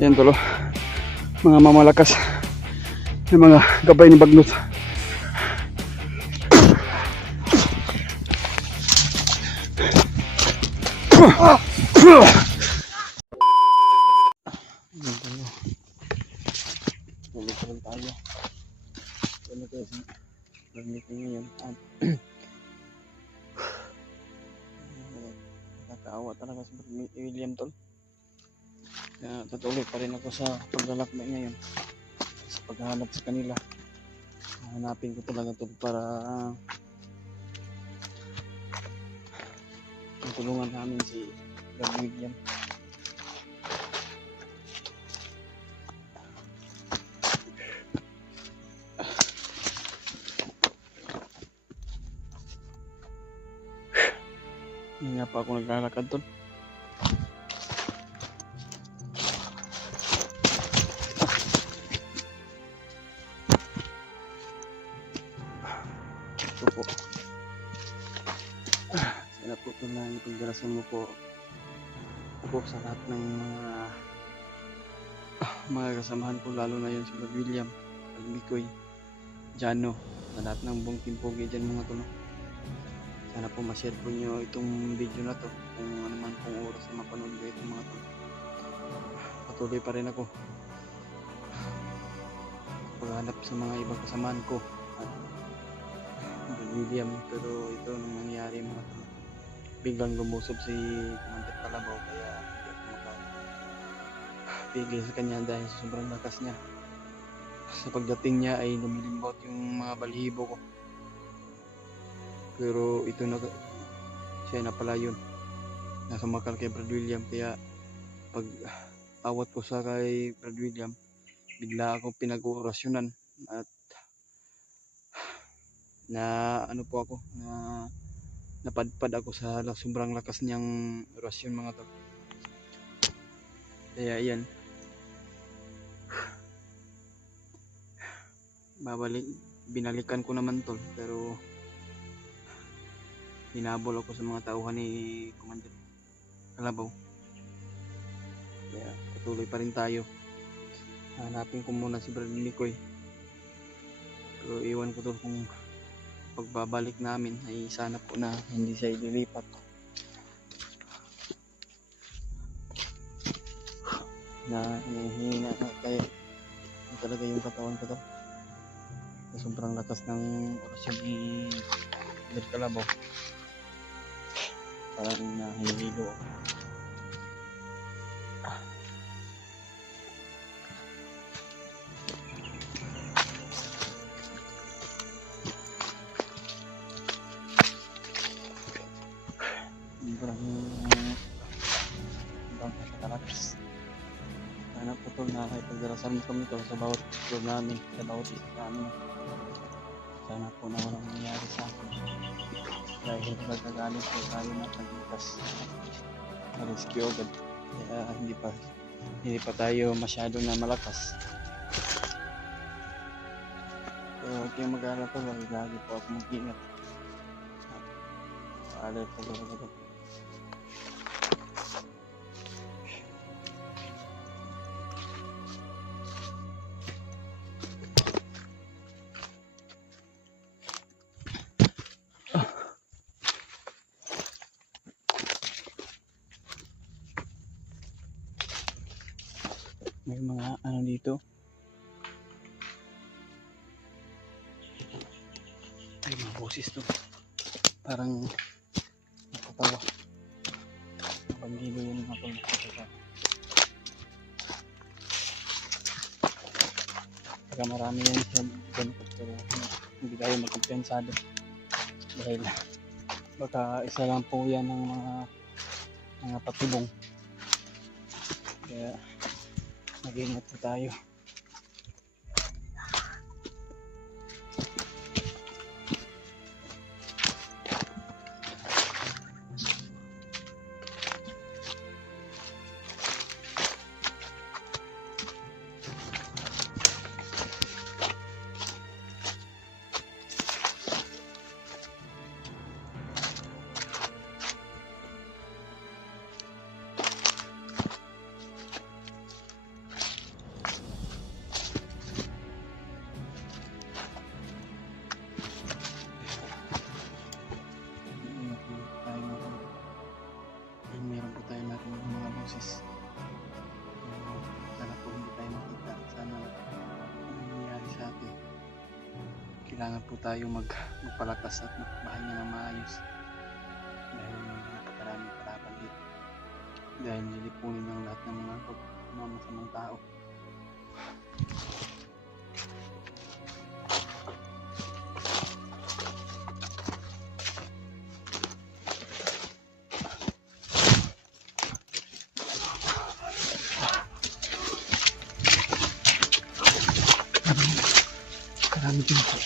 Yan tulo, mga mamalakas na mga gabay ni Bagnot. Tuloy tayo. Ano guys, nagmit ngayon at nakakaawa talaga si William tol. Kaya tutuloy pa rin ako sa paglalakbay ngayon sa paghahanap sa kanila. Hanapin ko talaga ito para tulungan namin si William. Hindi nga pa ako naglalakad tol. Ito po. Sana po ito na yung pagdarasal mo po. Ako sa lahat ng mga kasamahan ko, lalo na yun si William, Almikoy, Jano, sa lahat ng buong timpogi dyan mga tol. Sana po ma-share po nyo itong video na to kung ano man pong oras na mapanood ko itong mga tol. Patuloy pa rin ako paghanap sa mga ibang kasamahan ko at William, pero ito nung nangyari mga tol, biglang lumusob si Commander Kalabaw, kaya hindi ako makapigil sa kanya dahil sa sobrang lakas niya. Sa pagdating niya ay lumilimbot yung mga balahibo ko, pero ito na siya na pala yun, nasumakal kay Brad William. Kaya pag awat ko sa kay Brad William, bigla ako pinag-orasyonan at na ano po ako, na napadpad ako sa sobrang lakas niyang orasyon mga tol. Kaya yan, binalikan ko naman tol, pero hinabol ako sa mga tauhan ni Commander Kalabaw. Kaya patuloy pa rin tayo. Hanapin ko muna si Brad Mikoy, pero iwan ko tol kung pagbabalik namin ay sana po na hindi siya ililipat. Na hinihina na kaya talaga yung katawan ko to. Sobrang lakas ng orasyon ni Commander Kalabaw. Parang nahihilo ako. Sana po ito na ipagdarasal mo kami ito sa bawat tour namin, sa bawat isa namin. Sana po na walang nangyari sa akin, dahil magkagalit po tayo na paglikas na rescue agad. Kaya hindi pa tayo masyado na malakas. So huwag kayong mag-alala po, lagi po ako mag-ingat. Alert po talaga. May mga ano dito, ay mga boses to, parang nakatawa. Bandido yun mga tol. Saka marami yan siya dyan, pero hindi tayo magkumpensado dahil baka isa lang po yan ng mga patulong. Kaya mag-ingat po tayo. kailangan po tayo magpalakas at magpahinga ng maayos dahil napakaraming kalaban dito dahil nilipunin ng lahat ng mga masamang tao. Karami din po.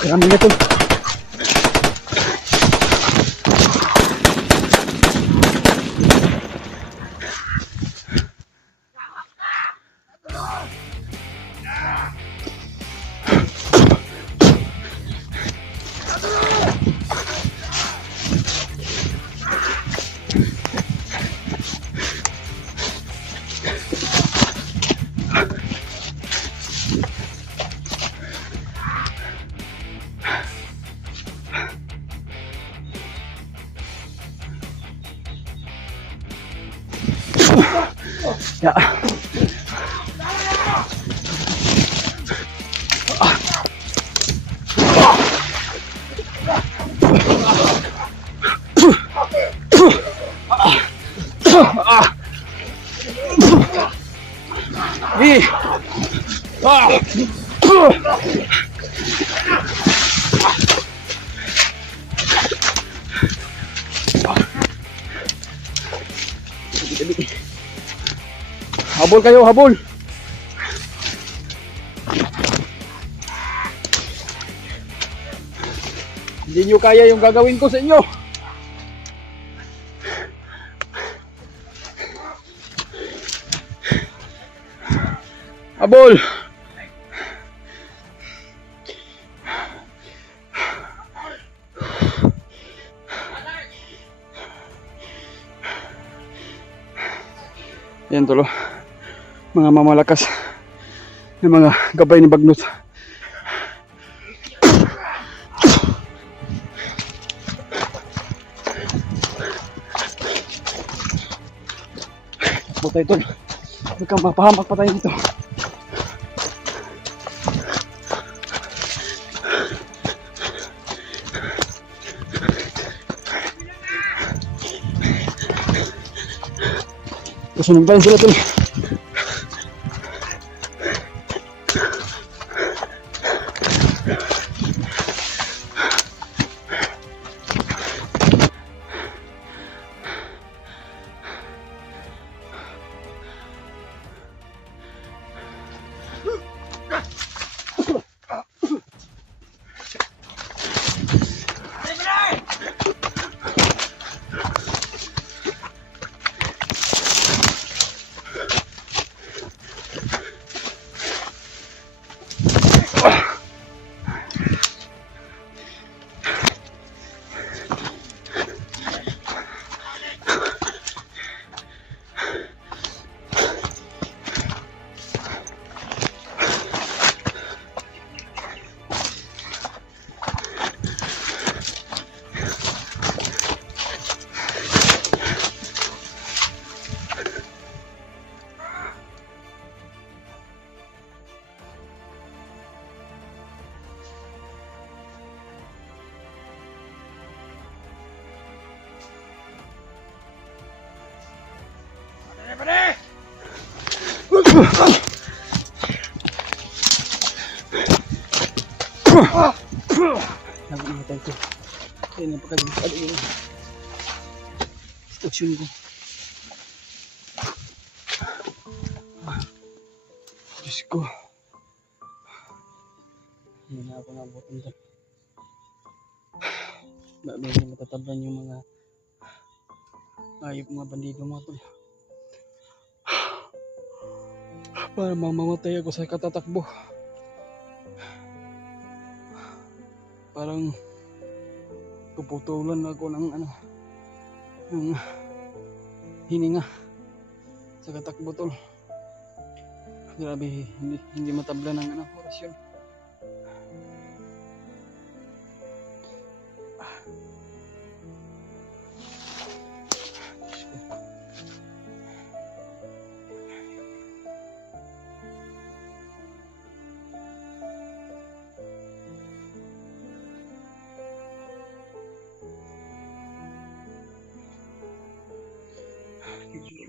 Karami na to. Ya. Habol kayo, habol. Hindi nyo kaya yung gagawin ko sa inyo. Habol. Yan tulo. Mga mamalakas na mga gabay ni Bagnot. Butay tol. Huwag kang mapahamak pa tayo dito. Susunod tayo sila tol. Nag-imatay ko. Kaya napakagod yun. Stasyon ko. Diyos ko. Hindi na ako nabutin doon. Bago hindi matatablan yung mga ayop, mga bandido mga tol. Para mamamatay ako sa katatakbo. Parang puputulan ako ng ng hininga sa katakbo tol. Grabe, hindi matabla ng orasyon.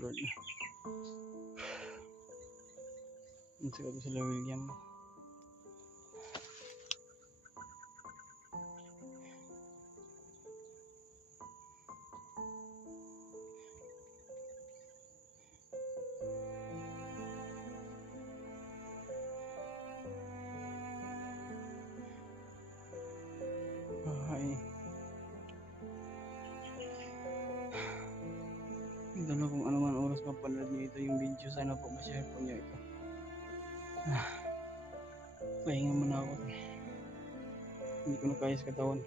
Lord. Ang siguro sila William. Ay. Hindi na kung ano man oras mapanood niyo ito yung video. Sana po ma-share po niyo ito. Pahinga muna ako. Hindi ko na kaya sa katawan.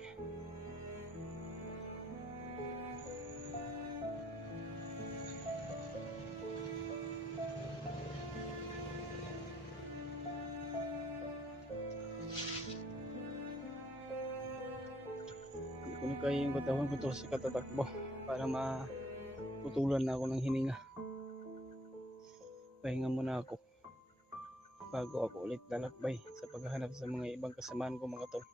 Hindi ko na kaya yung katawan ko to sa katatakbo para maputulan na ako ng hininga. Pahinga muna ako bago ako ulit lalakbay sa paghahanap sa mga ibang kasamaan ko mga tol.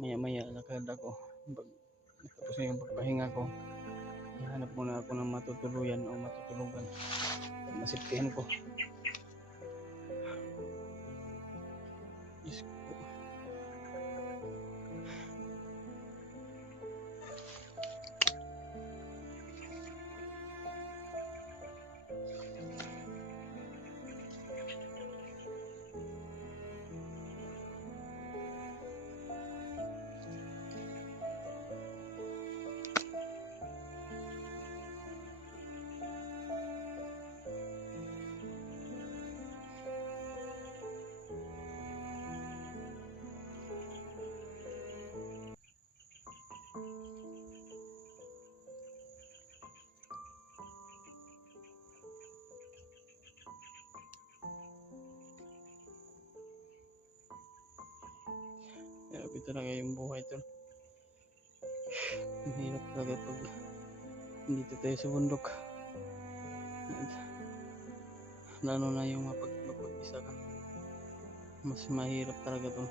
Maya lakad ako. Tapos na yung pagpahinga ko, hanap muna ako ng matutuluyan o matutulugan at masiptihan ko. Diyos ko. Grabe talaga yung buhay tol. Mahirap talaga pag dito tayo sa bundok. Lalo na yung mapag-isa ka. Mas mahirap talaga tol.